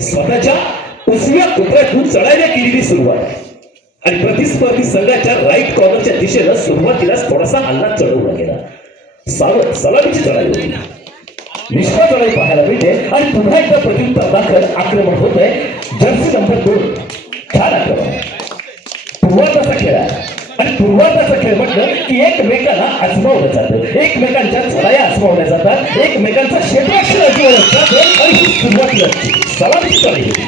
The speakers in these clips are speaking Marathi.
स्वतःच्या उजव्या कोपऱ्यातून चढायला केलेली सुरुवात आणि प्रतिस्पर्धी संघाच्या राईट कॉर्नरच्या दिशेनं सुरुवातीलाच थोडासा हल्ला चढवला गेला. सावध सलामीची चढाई होती. निष्फळ चढाई पाहायला मिळते आणि पुन्हा एकदा प्रत्युत्तर दाखल आक्रमण होत आहे. जर्सी नंबर 2 छान आक्रमण. पूर्वार्धाचा खेळ आहे आणि पूर्वार्धाचा खेळ म्हटलं की एकमेकांना आजमावलं जातं, एकमेकांच्या चढाया आजमावल्या जातात, एकमेकांचा क्षेत्ररक्षण आजमावलं जातं आणि ही सुरुवातीला सलामीची चढाई होती.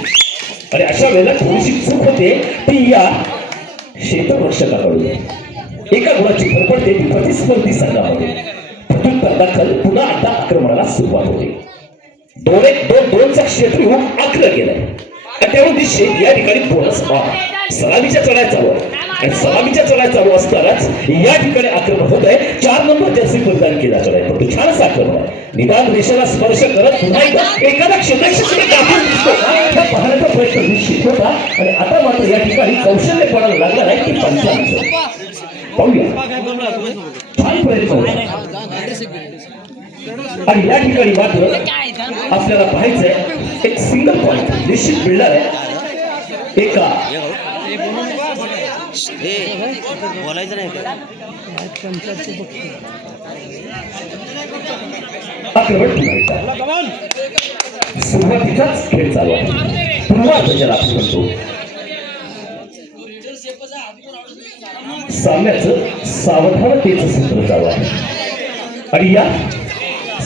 आणि अशा वेळेला थोडीशी चूक होते ती या क्षेत्ररक्षकाकडून. एका गुणाची भर पडते ती प्रतिस्पर्धी संघामध्ये. प्रत्युत्तर दाखल पुन्हा आता आक्रमणाला सुरुवात होते. 2-1-2-2चा क्षेत्रव्यूह आखलं गेलंय आणि त्यामुळे दिसते या ठिकाणी बोनस सलामीच्या चढाई चालू आहे आणि सलामीच्या चढाई चालू असतानाच या ठिकाणी आक्रमण होत आहे. 4 नंबर जर्सी परिधान केला चढाई पण छानच आक्रमण आहे. निदान रेषेला स्पर्श करत पुन्हा एकदा एखादा क्षेत्ररक्षक दाखवून दिसतो हा पाहण्याचा प्रयत्न निश्चित होता आणि आता मात्र या ठिकाणी कौशल्य पडायला लागणार आहे की पंचांचं. पाहूया छान प्रयत्न आणि या ठिकाणी मात्र आपल्याला पाहायचंय एक सिंगल पॉइंट निश्चित मिळणार आहे. एका बोलायचं नाही सुरुवातीचाच खेळ चालू आहे. पूर्वार्ध ज्याला आपण म्हणतो सामन्याचं सावधानतेचं सत्र चालू आहे आणि या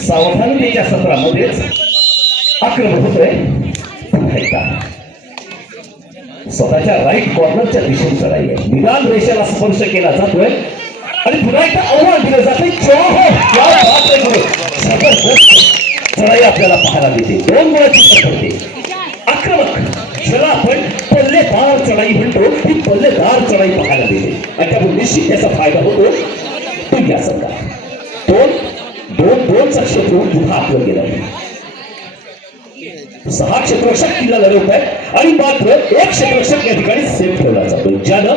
सावधानतेच्या सत्रामध्येच आक्रमण होतोय. पुन्हा एकदा स्वतःच्या राईट कॉर्नरच्या दिशेने चढाई आहे. निदान रेषेला स्पर्श केला जातोय आणि पुन्हा एकदा आव्हान दिलं जाते. चढाई आपल्याला पाहायला मिळते. 2 गुणाची पडते. आक्रमक ज्याला आपण पल्लेदार चढाई म्हणतो ही पल्लेदार चढाई पाहायला मिळते आणि त्यामुळे निश्चित त्याचा फायदा होतो तो या संघात. 2-2-2चा क्षेत्र पुन्हा आपलं गेला आहे. 6 क्षेत्ररक्षक किल्ला लढवत आहेत आणि मात्र एक क्षेत्ररक्षक या ठिकाणी सेफ ठेवला जातो ज्यानं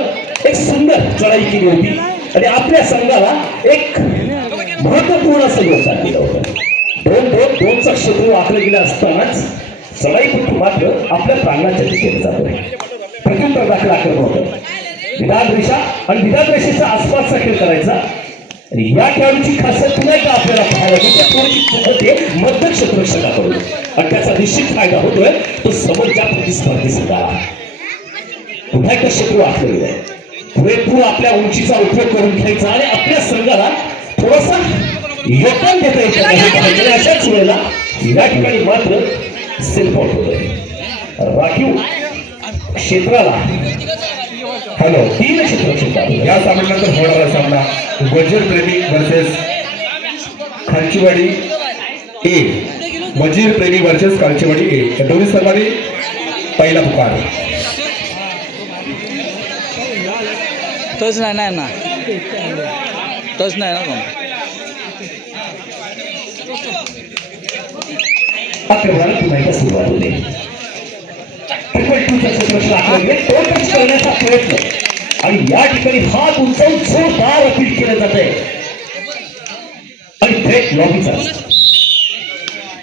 एक सुंदर चढाई केली होती आणि आपल्या संघाला एक महत्वपूर्ण असं योगदान दिलं होतं. 2-2-2चा क्षेत्र आखलं गेलं असतानाच चढाईपटू मात्र आपल्या प्रांगणाच्या दिशेने जातोय. प्रत्युत्तर दाखल आक्रमण होतं. विधान रेषा आणि विधान रेषेचा आसपासचा खेळ करायचा आणि या खेळाडूची खासियत पुन्हा एकदा आपल्याला पाहायला मिळते. थोडीशी चूक होते मध्य क्षेत्ररक्षकाकडून आणि त्याचा निश्चित फायदा होतोय तो समोरच्या प्रतिस्पर्धी संघाला. पुन्हा एकदा क्षेत्र आखलं गेलंय. पुरेपूर आपल्या उंचीचा उपयोग करून घ्यायचा आणि आपल्या संघाला थोडासा योगदान देता येतं. अशाच वेळेला या ठिकाणी मात्र सेल्फआउट होतोय. राखीव क्षेत्राला हॅलो 3 क्षेत्ररक्षक. या सामन्यानंतर होणारा सामना वजीर प्रेमी वर्सेस खालचीवाडी ए. वजीर प्रेमी वर्सेस खालचीवाडी ए. या दोन्ही सर्वांनी पहिला पुकार. तोच नाही ना तोच नाही ना कोण आक्रमणाला पुन्हा एकदा सुरुवात होते. 2-2चा क्षेत्ररक्षण आखलं गेलं. तो टच करण्याचा प्रयत्न आणि या ठिकाणी हात उंचावून जोरदार अपील केलं जात आहे आणि थेट लॉबीचा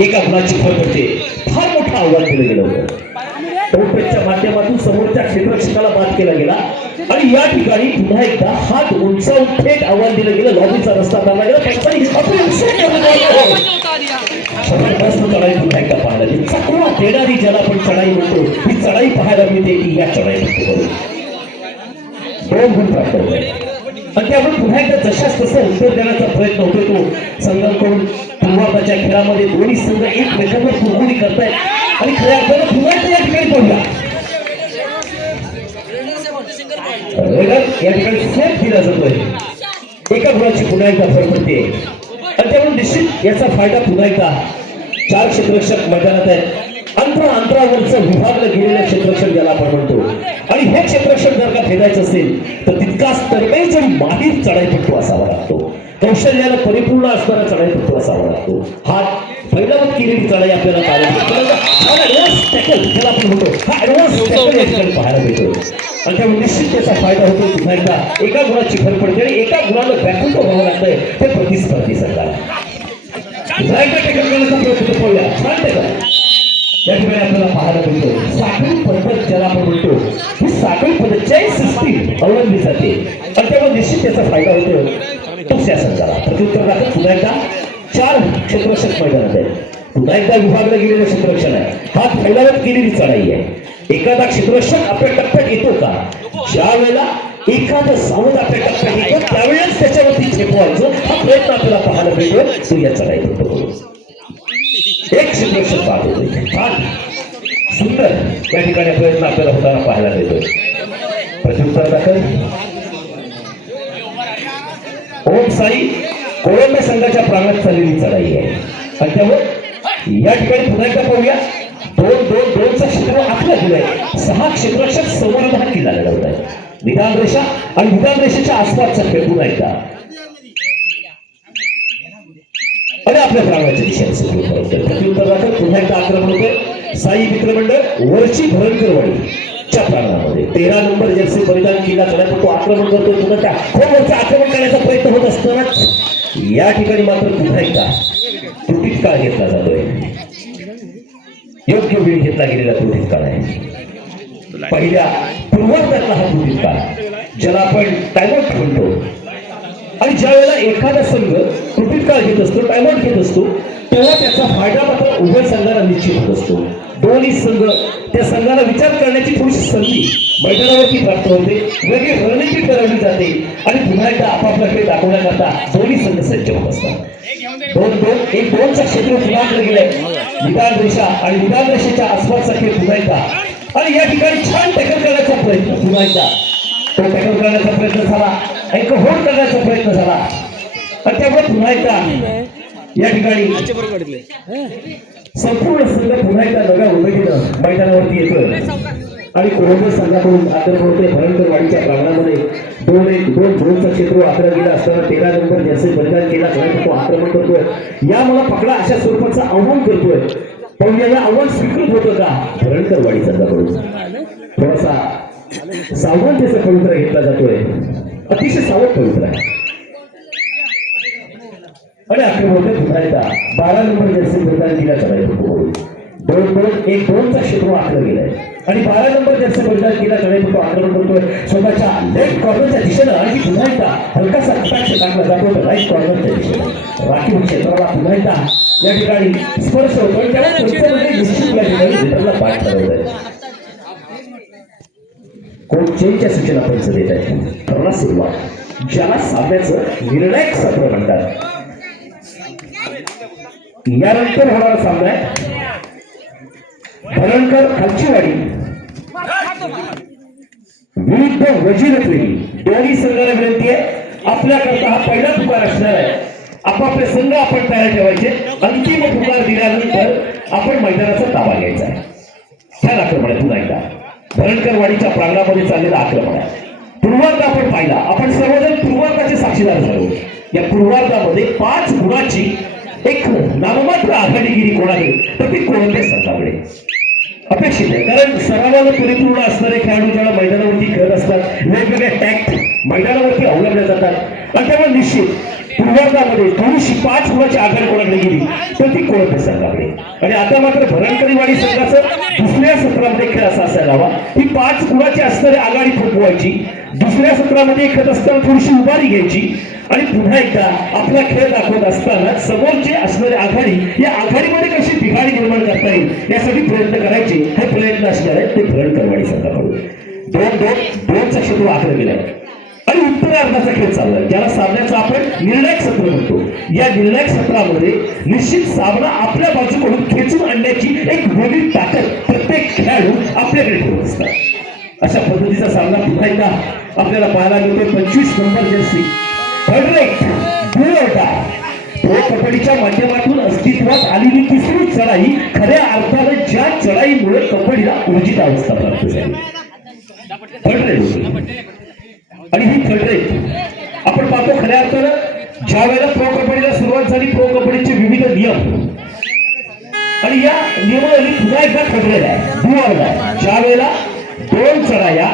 एका गुणाची भर पडते. फार मोठं आव्हान दिलं गेलं होतं. टोपच्या माध्यमातून समोरच्या क्षेत्ररक्षकाला बाद केला गेला आणि या ठिकाणी पुन्हा एकदा हात उंचावून थेट आव्हान दिलं गेलं. लॉबीचा रस्ता धरला गेला. जबरदस्त चढाई पुन्हा एकदा पाहायला मिळते. चकवा देणारी ज्याला आपण चढाई म्हणतो ही चढाई पाहायला मिळते की या चढाई म्हणतो. 2 गुण प्राप्त होते आणि त्यामुळे पुन्हा एकदा जशाच तसं उत्तर देण्याचा प्रयत्न होतो तो संघाकडून. पूर्वार्धाच्या खेळामध्ये दोन्ही संघ एकमेकांवर कुरकुरी करतायत आणि खऱ्या अर्थानं पुन्हा एकदा या ठिकाणी पडला. या ठिकाणी सेफ दिला जातोय. एका गुणाची पुन्हा एकदा भर पडते आणि त्यामुळे निश्चित याचा फायदा पुन्हा एकदा 4 क्षेत्ररक्षक मैदानात आहेत. अंतरावरचं विभागलं गेलेलं क्षेत्ररक्षण ज्याला आपण म्हणतो आणि हे क्षेत्ररक्षण जर का भेदायचं असेल तर तितकाच तरबेज आणि माहीर चढाईपटू असावा लागतो. कौशल्याला परिपूर्ण असणारा चढाईपटू असावा लागतो. हा पहिल्यावर केलेली चढाई आपल्याला पाहायला आपण म्हणतो हा ऍडव्हान्स पाहायला भेटतो आणि त्यामुळे निश्चित त्याचा फायदा होतो. पुन्हा एकदा एका गुणाची भर पडते आणि एका गुणाला व्याकुळ व्हावं लागतंय ते प्रतिस्पर्धी संघाला. पुन्हा एकदा टेकल करण्याचा प्रयत्न पाहूया. छान टेकल या ठिकाणी आपल्याला पाहायला मिळतो साखळी पद्धत ज्याला आपण म्हणतो ही साखळी पद्धत चैन सिस्टीम अवलंबली जाते आणि त्यामुळे निश्चित त्याचा फायदा होतो दुसऱ्या संघाला. प्रत्युत्तर दाखल पुन्हा एकदा 4 क्षेत्ररक्षक मैदानात आहेत. पुन्हा एकदा विभागला गेलेलं क्षेत्ररक्षण आहे. हा फैलावत केलेली चढाई आहे. एखादा क्षेत्ररक्षक आपल्या टप्प्यात येतो का? ज्या वेळेला एखादं सावध आपल्या टप्प्यात येतो त्यावेळेस त्याच्यावरती झेपवायचं हा प्रयत्न आपल्याला पाहायला मिळतो. तो या चढाईत होतो. एक क्षेत्ररक्षक पाहत होते. छान सुंदर या ठिकाणी प्रयत्न आपल्याला होताना पाहायला मिळतो. प्रत्युत्तर दाखल ओम साई कोळंबे संघाच्या प्रांगणात चाललेली चढाई आहे आणि त्यामुळे या ठिकाणी पुन्हा एकदा पाहूया 2-2-2चा क्षेत्र आखलं गेलंय. 6 क्षेत्ररक्षक संवर्धन किल्ला लढवत आहे. विधान रेषा आणि विधान रेषेच्या आसपासचा खेळ पुन्हा एकदा आणि आपल्या प्रांगणाच्या दिशेने सुरू करतो. प्रत्युत्तर दाखल पुन्हा एकदा आक्रमण होतं. साई मित्रमंडळ वरची भरणकरवाडीच्या प्रांगणामध्ये 13 नंबर जर्सी परिधान किल्ला करण्यात तो आक्रमण करतोय. पुन्हा त्या खोलवरचं आक्रमण करण्याचा प्रयत्न होत असतानाच या ठिकाणी मात्र पुन्हा एकदा त्रुटीत काळ घेतला जातोय. योग्य वेळ घेतला गेलेला त्रुटीत काळ आहे. पहिल्या पूर्वार्धातला हा त्रुटीत काळ ज्याला आपण टाइमआउट म्हणतो आणि ज्या वेळेला एखादा संघ त्रुटीत काळ घेत असतो टाइमआउट घेत असतो तेव्हा त्याचा फायदा मात्र उभय संघाला निश्चित होत असतो. दोन्ही संघ त्या संघाला विचार करण्याची थोडीशी संधी मैदानावरती प्राप्त होते. वेगळी रणनीती ठरवली जाते आणि पुन्हा एकदा आपापला खेळ दाखवण्याकरता दोन्ही संघ सज्ज होत असतात. 2-2-1-2चा क्षेत्र पुन्हा गेलाय. विधान रेषा आणि विधान रेषेच्या आसपासचा खेळ पुन्हा एकदा आणि या ठिकाणी छान टॅकल करण्याचा प्रयत्न पुन्हा एकदा तो टॅकल करण्याचा प्रयत्न झाला. एक होल्ड करण्याचा प्रयत्न झाला आणि त्यामुळे पुन्हा एकदा या ठिकाणी संपूर्ण संघ पुन्हा एकदा नव्या उमेदीनं मैदानावरती येतोय आणि कोळंबे संघाकडून आक्रमण होते. भरणकरवाडीच्या प्रांगणामध्ये 2-1-2-2चा क्षेत्र आखला गेला असताना 13 नंबर जर्सी परिधान केला तो आक्रमण करतोय. या मला पकडा अशा स्वरूपाचं आव्हान करतोय. पण याला आव्हान स्वीकृत होतं का? भरणकरवाडी संघाकडून थोडासा सावधानतेचा पवित्रा घेतला जातोय. अतिशय सावध पवित्रा आहे आणि आक्रमण होते पुन्हा एकदा 12 नंबर जर्सी परिधान केला चढायचं 2-2-1-2चा क्षेत्र आखलं गेलंय आणि 12 नंबर जर्सी परिधान केला चढायचं आक्रमण करतोय स्वतःच्या लेफ्ट कॉर्नरच्या दिशेनं आणि पुन्हा एकदा हलकासा कटाक्ष टाकला जातो राईट कॉर्नरच्या दिशेनं राखीव क्षेत्राला पुन्हा एकदा या ठिकाणी स्पर्श होतो आणि त्याला निश्चित या ठिकाणी पाठ ठरवलंय. कोण चेंजच्या सूचना पंच देत आहेत. ठरला सुरुवात ज्याला सामन्याचं निर्णायक सत्र म्हणतात. यानंतर होणारा सामना आहे भरणकर खालचीवाडी विरुद्ध वजीर प्रेमी. दोन्ही संघाला विनंती आहे आपल्याकरता हा पहिला पुकार असणार आहे. आपापले संघ आपण तयार ठेवायचे. अंतिम पुकार दिल्यानंतर आपण मैदानाचा ताबा घ्यायचा आहे. छान आक्रमण आहे पुन्हा एकदा भरणकरवाडीच्या प्रांगणामध्ये चाललेला आक्रमण आहे. पूर्वार्ध आपण पाहिला. आपण सर्वजण पूर्वार्धाचे साक्षीदार झालो. या पूर्वार्धामध्ये 5 गुणाची एक नाममात्र आघाडीगिरी कोणाकडे तर ती कोळंबे संघाकडे अपेक्षित आहे. कारण सरावानं परिपूर्ण असणारे खेळाडू ज्याला मैदानावरती खेळत असतात वेगवेगळ्या टॅक्ट मैदानावरती अवलंबल्या जातात आणि त्यामुळे निश्चित पूर्वार्धामध्ये थोडीशी 5 गुणाची आघाडी कोणाकडे गेली तर ती कोळंबे संघाकडे. आणि आता मात्र भरणकरवाडी संघाचं दुसऱ्या सत्रामध्ये खेळ असा असायला हवा ही 5 गुणाची असणारी आघाडी थोपवायची. दुसऱ्या सत्रामध्ये खेळत असताना थोडीशी उभारी घ्यायची आणि पुन्हा एकदा आपला खेळ दाखवत असताना समोरची असणारी आघाडी या आघाडीमध्ये कशी बिघाडी निर्माण करता येईल यासाठी प्रयत्न करायचे. हे प्रयत्न असणार आहेत ते भरणकरवाडी संघाकडून. 2-2-2चा क्षेत्र आखलं गेलाय आणि उत्तरार्धाचा खेळ चाललाय ज्याला सामन्याचा आपण निर्णायक सत्र म्हणतो. या निर्णायक सत्रामध्ये निश्चित सामना आपल्या बाजूकडून खेचून आणण्याची एक वेगळी ताकद प्रत्येक खेळाडू आपल्याकडे ठेवत असतात. अशा पद्धतीचा सामना पुन्हा एकदा आपल्याला पाहायला मिळतो. 25 नंबर जर्सी प्रो कबड्डीच्या माध्यमातून अस्तित्वात आलेली तिसरी चढाई खऱ्या अर्थाने ज्या चढाईमुळे कबड्डीला ऊर्जित अवस्था प्राप्त झाली आणि ही थर्ड रेट आपण पाहतो. खऱ्या अर्थानं ज्या वेळेला प्रो कबड्डीला सुरुवात झाली प्रो कबड्डीचे विविध नियम आणि या नियमावली पुन्हा एकदा ठरलेला आहे. दुवारला ज्या वेळेला 2 चढाया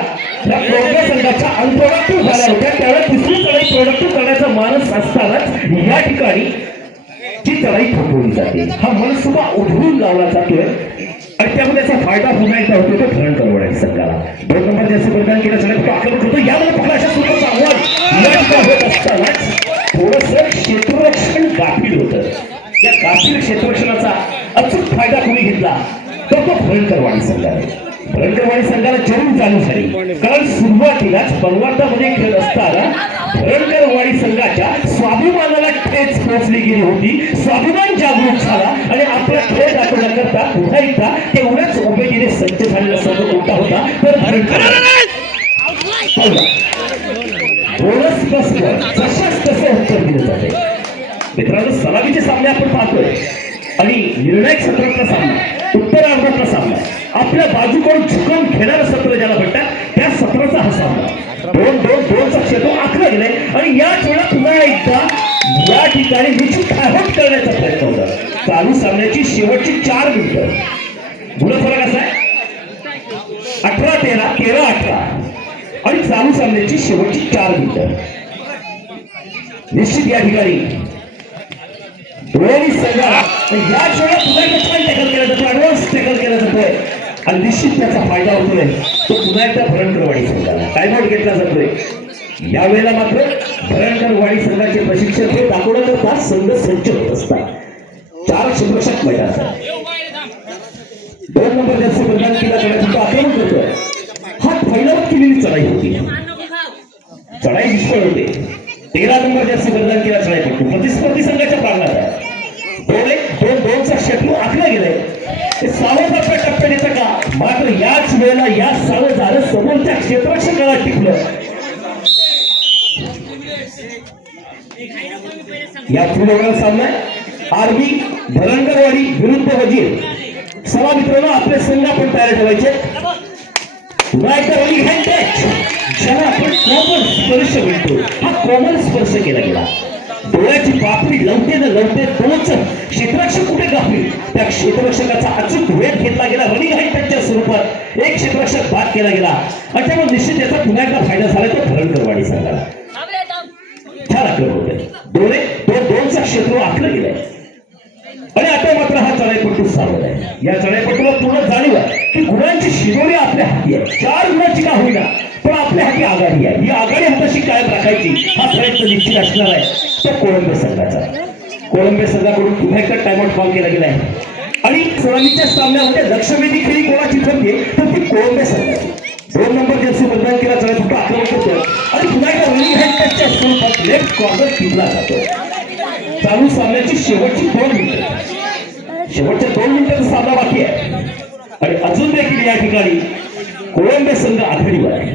या कोळंबे संघाच्या अनप्रोडक्टिव्ह झाल्या होत्या त्यावेळेस तिसरी चढाई प्रोडक्टिव्ह करण्याचा मानस असतानाच या ठिकाणी ती चढाई थांबवली जाते. हा मनसुबा उधळून लावला जातोय आणि मात्र त्याचा फायदा पुन्हा एकदा होतो तो भरणकरवाडी संघाला. 2 नंबर जर्सी परिधान केल्याच्या तो आक्रमण करतो. यामध्ये पकडा अशा स्वरूपाचं आव्हान या ठिकाणी होत असतानाच थोडंसं क्षेत्ररक्षण गाफील होतं. या गाफील क्षेत्ररक्षणाचा अचूक फायदा कोणी घेतला तर तो भरणकरवाडी संघ आहे. भरणकरवाडी संघाला जरूर चालू झाली, कारण सुरुवातीलाच पंगवाटामध्ये खेळत असताना भरणकरवाडी संघाच्या स्वाभिमानाला ठेच पोहोचली गेली होती. स्वाभिमान जागृत झाला आणि आपला खेळ दाखवण्याकरता पुन्हा एकदा तेवढ्याच उमेदीने सज्ज झालेला संघ कोणता होता तर बोनस प्लसवर जशाच तसं उत्तर दिलं जाते. मित्रांनो, सलामीचे सामने आपण पाहतोय आणि निर्णायक सत्रातला सामना, उत्तरार्धातला सामना, आपल्या बाजूकडून झुकून घेणारं सत्र ज्याला म्हणतात त्या सत्राचा हा सामना. 2-2-2चा क्षेत्र आखला गेलाय आणि याच वेळा पुन्हा एकदा या ठिकाणी निश्चित खाहोट करण्याचा प्रयत्न होता. चालू सामन्याची शेवटची 4 मिनिटं. गुणफलक असा आहे 18-13, 13-18 आणि चालू सामन्याची शेवटची 4 मिनिटं. निश्चित या ठिकाणी दोन्ही संघाला याच वेळा पुन्हा एकदा छान टॅकल केला जातो, ऍडव्हान्स टॅकल केला जातोय आणि निश्चित त्याचा फायदा होतोय तो पुन्हा एकदा भरणकरवाडी संघाला. टाइमआउट घेतला जातोय. यावेळेला मात्र भरणकरवाडी संघाचे प्रशिक्षक हे दाखवण्याकरता संघ सज्ज होत असतात. 4 क्षेत्ररक्षक मैदानात 2 नंबर जर्सी परिधान केला आक्रमण करतोय. हा फैलावत केलेली चढाई होती, चढाई निष्फळ होते. 13 नंबर जर्सी परिधान केला चढाई करतो. प्रतिस्पर्धी संघाच्या प्रांगणात आहे. 2-2-2चा क्षेत्र आखला गेलाय. ते सावधाच्या टप्प्यात येतं का मात्र याच वेळेला या सावध झालं समोरच्या क्षेत्ररक्षकाला टिकलं. या पुढे सामना आर्मी भरणकरवाडी विरुद्ध वजीर. सवा मित्रांनो, आपले संघ आपण तयार ठेवायचे. ज्याला आपण कॉमन स्पर्श म्हणतो, हा कॉमन स्पर्श केला गेला. डोळ्याची पापडी लवते न लवते तोच क्षेत्ररक्षक कुठे गाफील त्या क्षेत्ररक्षकाचा अचूक वेध घेतला गेला. रनिंग हाईटच्या स्वरूपात एक क्षेत्ररक्षक बाद केला गेला आणि त्यामुळे निश्चित त्याचा पुन्हा एकदा फायदा झाला तो भरणकरवाडी संघाला. छान आक्रमण होते. 2-2चा क्षेत्र आखलं गेलंय आणि आता मात्र हा चढाईपट्टू सावध आहे. या चढाईपट्टूला पूर्ण जाणीव आहे की गुणांची शिदोरी आपल्या हाती आहे. 4 गुणांची का होईना पण आपल्या हाती आघाडी आहे. ही आघाडी हाताशी कायम राखायची हा प्रयत्न निश्चित असणार आहे तो कोळंबे संघाचा. कोळंबे संघाकडून पुन्हा एकदा टाइमआउट कॉल केला गेलाय आणि सलामीच्या सामन्यामध्ये लक्षवेधी खेळी कोणाची ठरते तर ती कोळंबे संघाची. 2 नंबर जर्सी परिधान केला चढाईपट्टू आक्रमण करतो आणि पुन्हा एकदा रनिंग हँडच्या स्वरूपात लेफ्ट कॉर्नर टिपला जातो. चालू सामन्याची शेवटची 2 मिनिटं. शेवटच्या 2 मिनिटांचा सामना बाकी आहे आणि अजून देखील या ठिकाणी कोळंबे संघ आघाडीवर आहे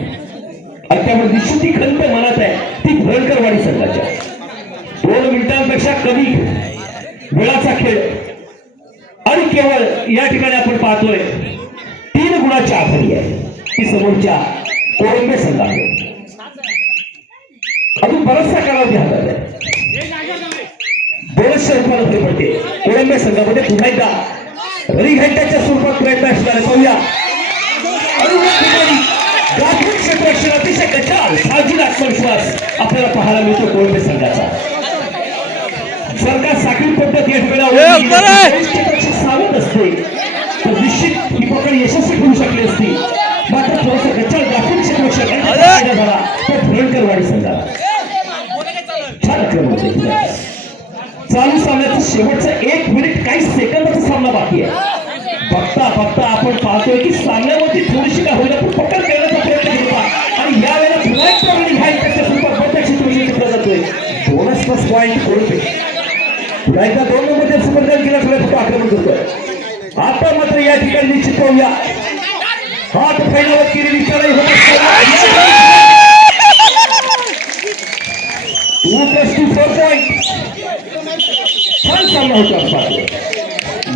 आणि त्यामुळे निश्चिती खंत मनात आहे ती भरणकरवाडी संघाच्या. 2 मिनिटांपेक्षा कमी वेळाचा खेळ आणि केवळ या ठिकाणी आपण पाहतोय 3 गुणाची आघाडी आहे ती समोरच्या कोळंबे संघाकडे. अजून बराचसा कालावधी हातात आहे. 200 रुपयाला फरक पडते. कोळंबे संघामध्ये पुन्हा एकदा रनिंग हँडच्या स्वरूपात प्रयत्न असणार आहे. पाहूया क्षेत्ररक्षण अतिशय गजाल साहजिक आत्मविश्वास आपल्याला पाहायला मिळतो कोळंबे संघाचा. सरकार साखळी पद्धत या ठिकाणी क्षेत्ररक्षक सावध असते तर निश्चित ही पकड यशस्वी होऊ शकली असती. मात्र थोडासा गजाल ग्राफिक क्षेत्ररक्षक फायदा झाला तो भरणकरवाडी संघाला. छान आक्रमण होते. चालू सामन्याचं शेवटचं 1 मिनिट काही सेकंदाचा सामना बाकी आहे. बघता बघता आपण पाहतोय की सामन्यावरती थोडीशी का होईना पण पकड करण्याचा प्रयत्न केला आणि यावेळेला पुन्हा एक रनिंग हाईटच्या स्वरूपात बद्दल क्षेत्ररक्षण टिकला जातोय. Bonus plus point Kolambe. पुन्हा एकदा 2 नंबरच्या सुपरदान केला फक्त आक्रमण करतोय. आता मात्र या ठिकाणी निश्चित पाहूया हात फैलावत केलेली चढाई होत असताना 2+2 4 पॉईंट छान सामना होता.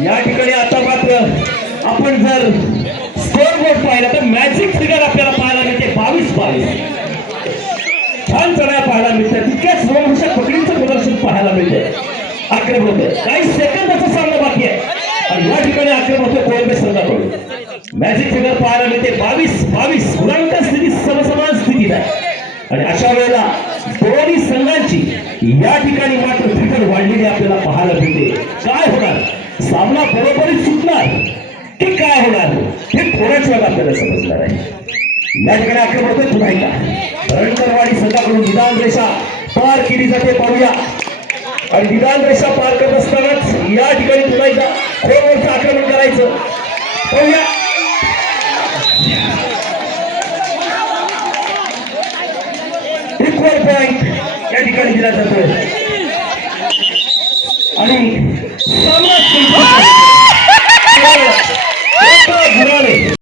या ठिकाणी आता मात्र आपण जर स्कोर बोर्ड पाहिला तर मॅजिक फिगर आपल्याला पाहायला मिळते 22-22. छान चढाया पाहायला मिळतात. तितक्याच रोमहर्षक पकडीचं प्रदर्शन पाहायला मिळते. आक्रमण होतं. काही सेकंदाचा सामना बाकी आहे आणि या ठिकाणी आक्रमण होतं कोळंबे संघाकडून. मॅजिक फिगर पाहायला मिळते 22-22. गुणांक स्थिती समसमान स्थितीत आहे आणि अशा वेळेला दोन्ही संघांची या ठिकाणी मात्र फिगर वाढलेली आपल्याला पाहायला मिळते. काय होणार सामना बरोबरीत सुटणार की काय होणार आपल्याला समजणार आहे. या ठिकाणी आक्रमण होते पुन्हा एकदा रणकरवाडी संघाकडून विधान रेषा पार केली जाते पाहूया. आणि विधान रेषा पार करत असतानाच या ठिकाणी पुन्हा एकदा खोलवरचं आक्रमण करायचं पाहूया. इक्वल पॉइंट या ठिकाणी दिला जातो आणि